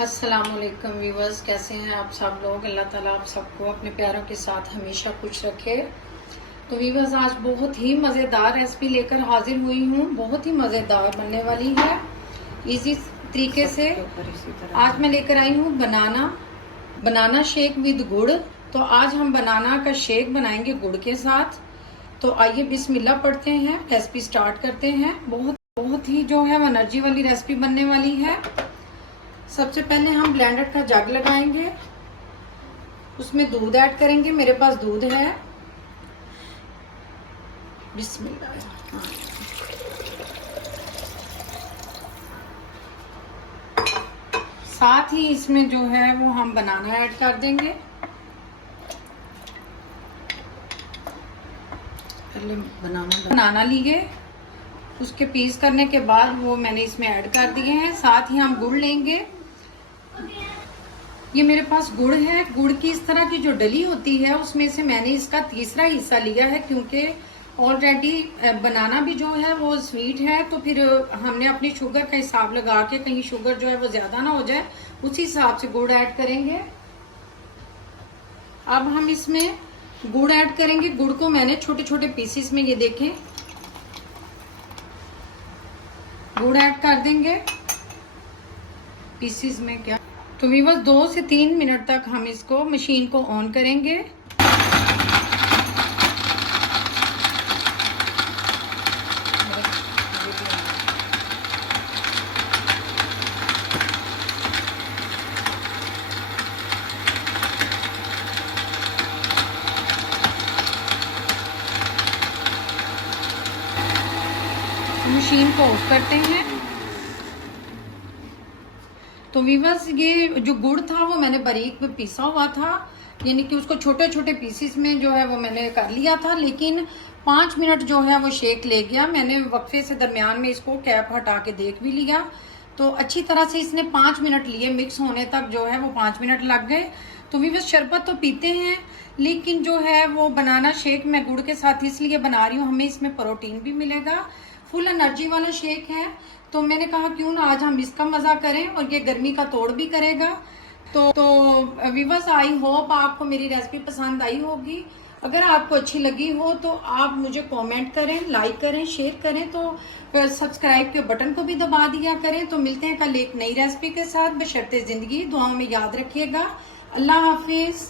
अस्सलामुअलैकुम व्यूवर्स, कैसे हैं आप सब लोग। अल्लाह ताला आप सबको अपने प्यारों के साथ हमेशा खुश रखे। तो व्यूवर्स, आज बहुत ही मज़ेदार रेसिपी लेकर हाजिर हुई हूँ। बहुत ही मज़ेदार बनने वाली है इजी तरीके से। आज मैं लेकर आई हूँ बनाना शेक विद गुड़। तो आज हम बनाना का शेक बनाएंगे गुड़ के साथ। तो आइए बिस्मिल्लाह पढ़ते हैं, रेसिपी स्टार्ट करते हैं। बहुत ही जो है वो एनर्जी वाली रेसिपी बनने वाली है। सबसे पहले हम ब्लेंडर का जग लगाएंगे, उसमें दूध ऐड करेंगे। मेरे पास दूध है। बिस्मिल्लाह। साथ ही इसमें जो है वो हम बनाना ऐड कर देंगे। पहले बनाना लिए, उसके पीस करने के बाद वो मैंने इसमें ऐड कर दिए हैं। साथ ही हम गुड़ लेंगे। ये मेरे पास गुड़ है। गुड़ की इस तरह की जो डली होती है उसमें से मैंने इसका तीसरा हिस्सा लिया है, क्योंकि ऑलरेडी बनाना भी जो है वो स्वीट है। तो फिर हमने अपनी शुगर का हिसाब लगा के, कहीं शुगर जो है वो ज्यादा ना हो जाए, उसी हिसाब से गुड़ ऐड करेंगे। अब हम इसमें गुड़ ऐड करेंगे। गुड़ को मैंने छोटे छोटे पीसेस में, ये देखें, गुड़ ऐड कर देंगे पीसेस में। क्या तो व्यूअर्स, 2 से 3 मिनट तक हम इसको मशीन को ऑन करेंगे। मशीन को ऑफ करते हैं। तो व्यूअर्स, ये जो गुड़ था वो मैंने बारीक में पीसा हुआ था, यानी कि उसको छोटे छोटे पीसेस में जो है वो मैंने कर लिया था। लेकिन 5 मिनट जो है वो शेक ले गया। मैंने वक्फे से दरमियान में इसको कैप हटा के देख भी लिया। तो अच्छी तरह से इसने 5 मिनट लिए, मिक्स होने तक जो है वो 5 मिनट लग गए। तो व्यूअर्स, शरबत तो पीते हैं, लेकिन जो है वो बनाना शेक मैं गुड़ के साथ इसलिए बना रही हूँ, हमें इसमें प्रोटीन भी मिलेगा। फुल एनर्जी वाला शेक है। तो मैंने कहा क्यों ना आज हम इसका मजा करें, और ये गर्मी का तोड़ भी करेगा। तो व्यूअर्स, आई होप आपको मेरी रेसिपी पसंद आई होगी। अगर आपको अच्छी लगी हो तो आप मुझे कमेंट करें, लाइक करें, शेयर करें। तो सब्सक्राइब के बटन को भी दबा दिया करें। तो मिलते हैं कल एक नई रेसिपी के साथ। बशर्ते जिंदगी, दुआओं में याद रखिएगा। अल्लाह हाफिज।